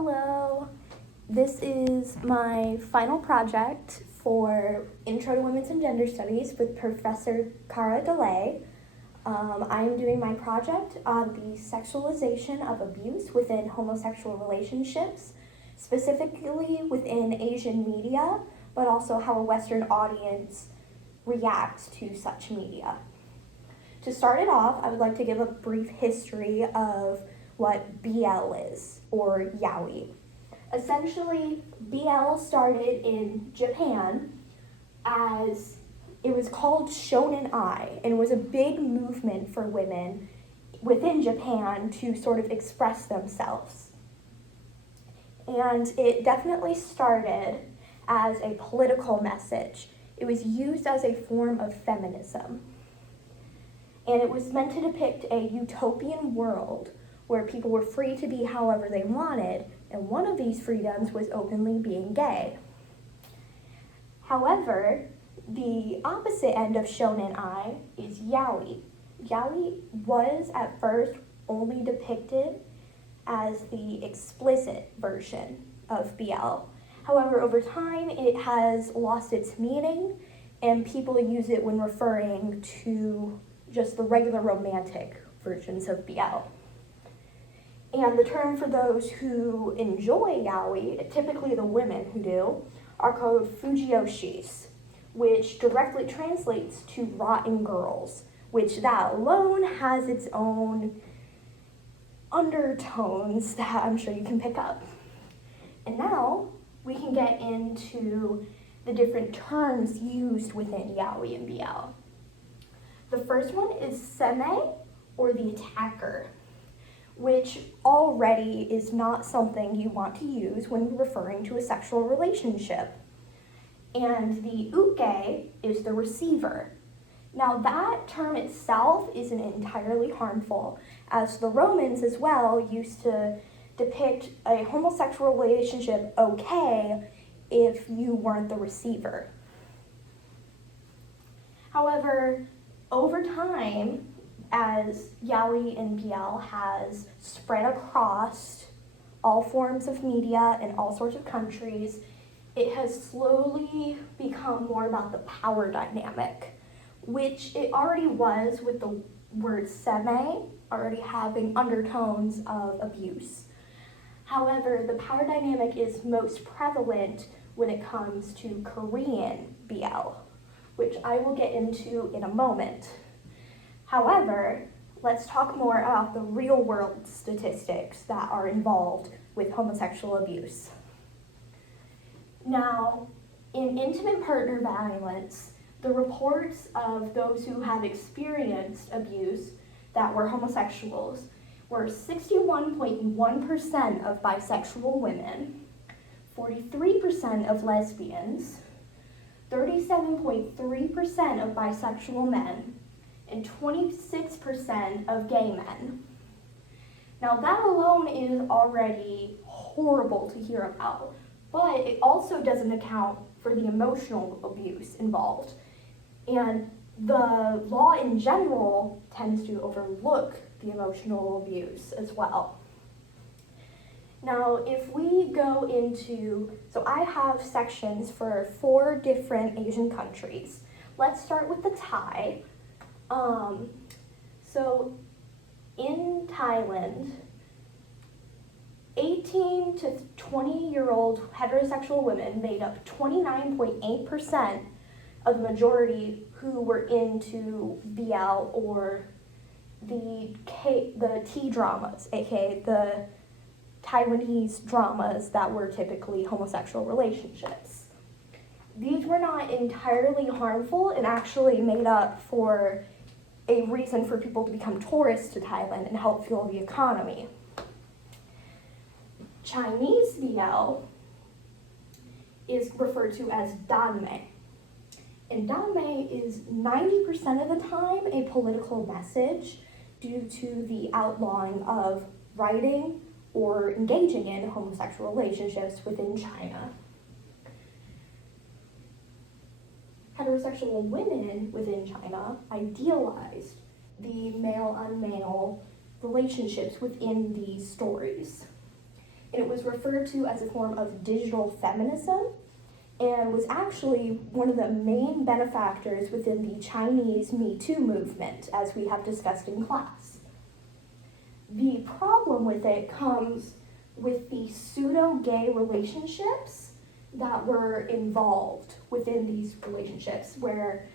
Hello. This is my final project for Intro to Women's and Gender Studies with Professor Cara DeLay. I'm doing my project on the sexualization of abuse within homosexual relationships, specifically within Asian media, but also how a Western audience reacts to such media. To start it off, I would like to give a brief history of what BL is, or yaoi. Essentially, BL started in Japan as it was called shonen ai, and was a big movement for women within Japan to sort of express themselves. And it definitely started as a political message. It was used as a form of feminism. And it was meant to depict a utopian world where people were free to be however they wanted, and one of these freedoms was openly being gay. However, the opposite end of shonen ai is yaoi. Yaoi was at first only depicted as the explicit version of BL. However, over time it has lost its meaning, and people use it when referring to just the regular romantic versions of BL. And the term for those who enjoy yaoi, typically the women who do, are called fujiyoshis, which directly translates to rotten girls, which that alone has its own undertones that I'm sure you can pick up. And now we can get into the different terms used within yaoi and BL. The first one is seme, or the attacker, which already is not something you want to use when referring to a sexual relationship. And the uke is the receiver. Now that term itself isn't entirely harmful, as the Romans as well used to depict a homosexual relationship okay if you weren't the receiver. However, over time, as yaoi and BL has spread across all forms of media in all sorts of countries, it has slowly become more about the power dynamic, which it already was with the word seme already having undertones of abuse. However, the power dynamic is most prevalent when it comes to Korean BL, which I will get into in a moment. However, let's talk more about the real-world statistics that are involved with homosexual abuse. Now, in intimate partner violence, the reports of those who have experienced abuse that were homosexuals were 61.1% of bisexual women, 43% of lesbians, 37.3% of bisexual men, and 26% of gay men. Now that alone is already horrible to hear about, but it also doesn't account for the emotional abuse involved. And the law in general tends to overlook the emotional abuse as well. Now, if we go into, so I have sections for 4 different Asian countries. Let's start with the Thai. So in Thailand, 18 to 20-year-old heterosexual women made up 29.8% of the majority who were into BL or the T-dramas, aka the Taiwanese dramas that were typically homosexual relationships. These were not entirely harmful and actually made up for a reason for people to become tourists to Thailand and help fuel the economy. Chinese BL is referred to as danmei. And danmei is 90% of the time a political message due to the outlawing of writing or engaging in homosexual relationships within China. Heterosexual women within China idealized the male-on-male relationships within these stories. And it was referred to as a form of digital feminism and was actually one of the main benefactors within the Chinese Me Too movement, as we have discussed in class. The problem with it comes with the pseudo-gay relationships that were involved within these relationships, where,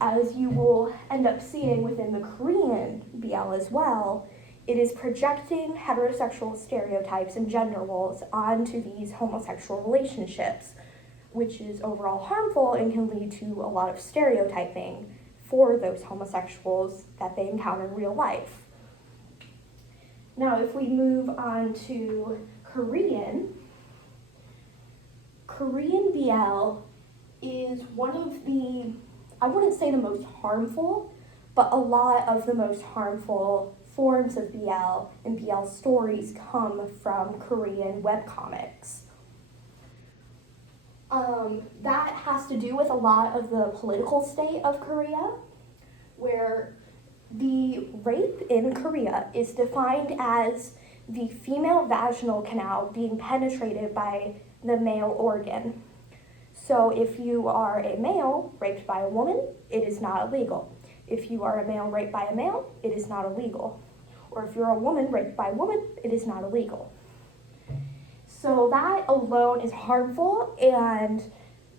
as you will end up seeing within the Korean BL as well, it is projecting heterosexual stereotypes and gender roles onto these homosexual relationships, which is overall harmful and can lead to a lot of stereotyping for those homosexuals that they encounter in real life. Now, if we move on to Korean BL is one of the, I wouldn't say the most harmful, but a lot of the most harmful forms of BL and BL stories come from Korean webcomics. That has to do with a lot of the political state of Korea, where the rape in Korea is defined as the female vaginal canal being penetrated by the male organ. So if you are a male raped by a woman, it is not illegal. If you are a male raped by a male, it is not illegal. Or if you're a woman raped by a woman, it is not illegal. So that alone is harmful and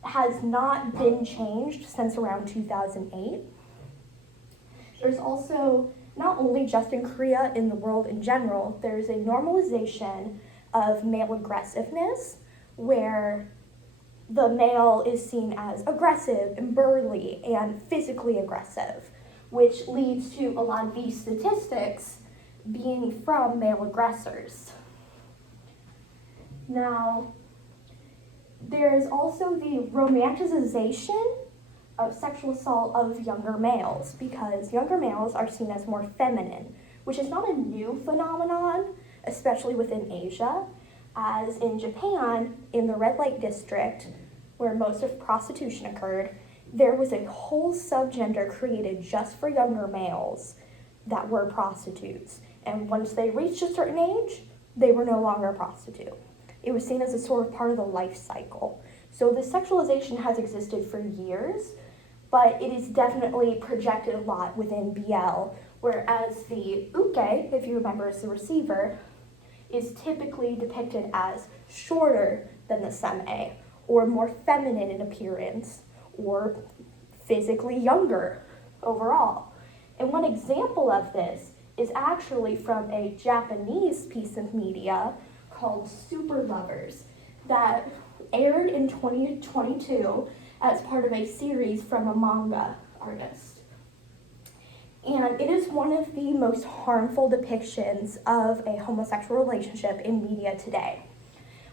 has not been changed since around 2008. There's also, not only just in Korea, in the world in general, there's a normalization of male aggressiveness, where the male is seen as aggressive and burly and physically aggressive, which leads to a lot of these statistics being from male aggressors. Now, there's also the romanticization of sexual assault of younger males, because younger males are seen as more feminine, which is not a new phenomenon, especially within Asia, as in Japan, in the red light district, where most of prostitution occurred, there was a whole subgender created just for younger males that were prostitutes. And once they reached a certain age, they were no longer a prostitute. It was seen as a sort of part of the life cycle. So the sexualization has existed for years, but it is definitely projected a lot within BL, whereas the uke, if you remember, as the receiver, is typically depicted as shorter than the seme, or more feminine in appearance, or physically younger overall. And one example of this is actually from a Japanese piece of media called Super Lovers that aired in 2022 as part of a series from a manga artist. And it is one of the most harmful depictions of a homosexual relationship in media today,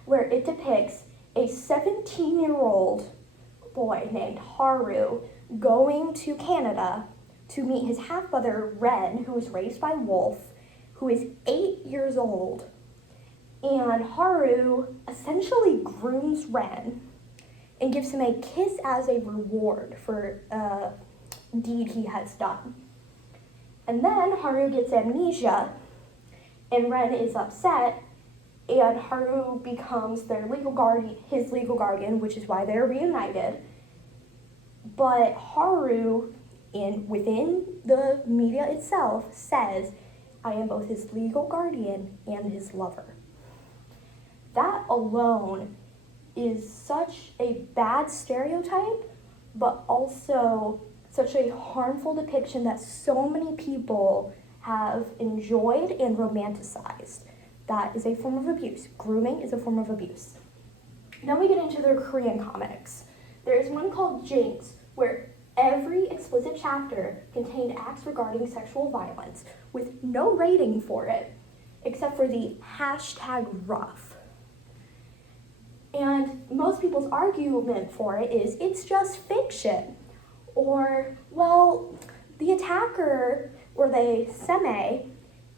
where it depicts a 17-year-old boy named Haru going to Canada to meet his half-brother Ren, who was raised by Wolf, who is 8 years old. And Haru essentially grooms Ren and gives him a kiss as a reward for a deed he has done. And then Haru gets amnesia, and Ren is upset, and Haru becomes his legal guardian, which is why they're reunited. But Haru, within the media itself, says, "I am both his legal guardian and his lover." That alone is such a bad stereotype, but also such a harmful depiction that so many people have enjoyed and romanticized. That is a form of abuse. Grooming is a form of abuse. Then we get into the Korean comics. There is one called Jinx, where every explicit chapter contained acts regarding sexual violence, with no rating for it, except for the #rough. And most people's argument for it is, it's just fiction. Or, well, the attacker, or the seme,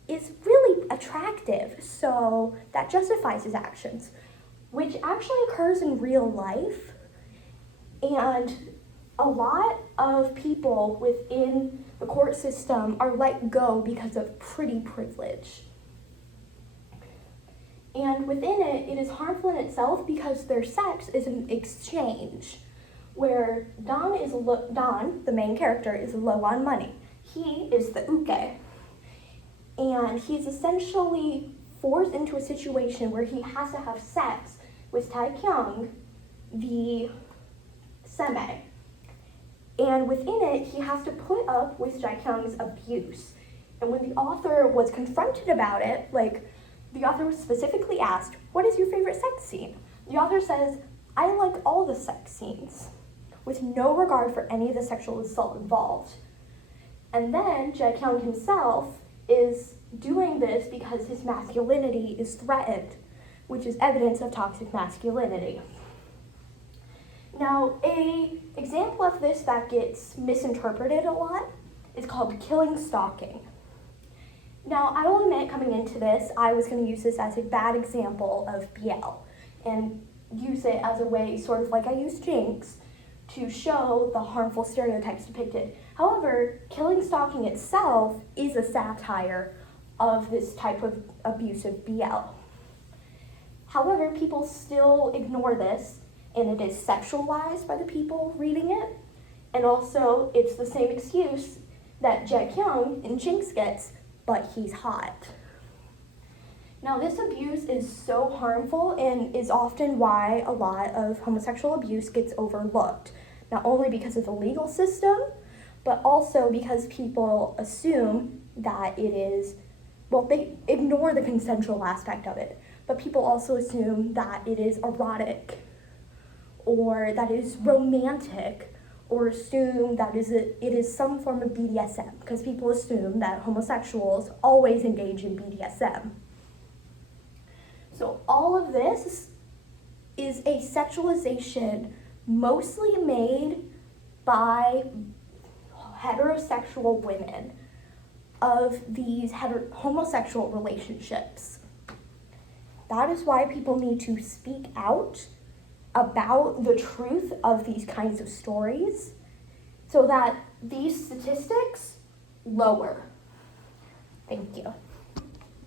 is really attractive, so that justifies his actions, which actually occurs in real life. And a lot of people within the court system are let go because of pretty privilege. And within it, it is harmful in itself because their sex is an exchange, where Don, the main character, is low on money. He is the uke. And he's essentially forced into a situation where he has to have sex with Taekyung, the seme. And within it, he has to put up with Taekyung's abuse. And when the author was confronted about it, the author was specifically asked, "What is your favorite sex scene?" The author says, "I like all the sex scenes," with no regard for any of the sexual assault involved. And then Jae-kyung himself is doing this because his masculinity is threatened, which is evidence of toxic masculinity. Now, an example of this that gets misinterpreted a lot is called killing stalking. Now, I will admit, coming into this, I was going to use this as a bad example of BL and use it as a way, sort of like I used Jinx, to show the harmful stereotypes depicted. However, killing stalking itself is a satire of this type of abusive BL. However, people still ignore this, and it is sexualized by the people reading it, and also it's the same excuse that Jae-kyung in Jinx gets, but he's hot. Now, this abuse is so harmful and is often why a lot of homosexual abuse gets overlooked, not only because of the legal system, but also because people assume that it is, they ignore the consensual aspect of it, but people also assume that it is erotic or that it is romantic, or assume that it is some form of BDSM, because people assume that homosexuals always engage in BDSM. So all of this is a sexualization mostly made by heterosexual women of these homosexual relationships. That is why people need to speak out about the truth of these kinds of stories so that these statistics lower. Thank you.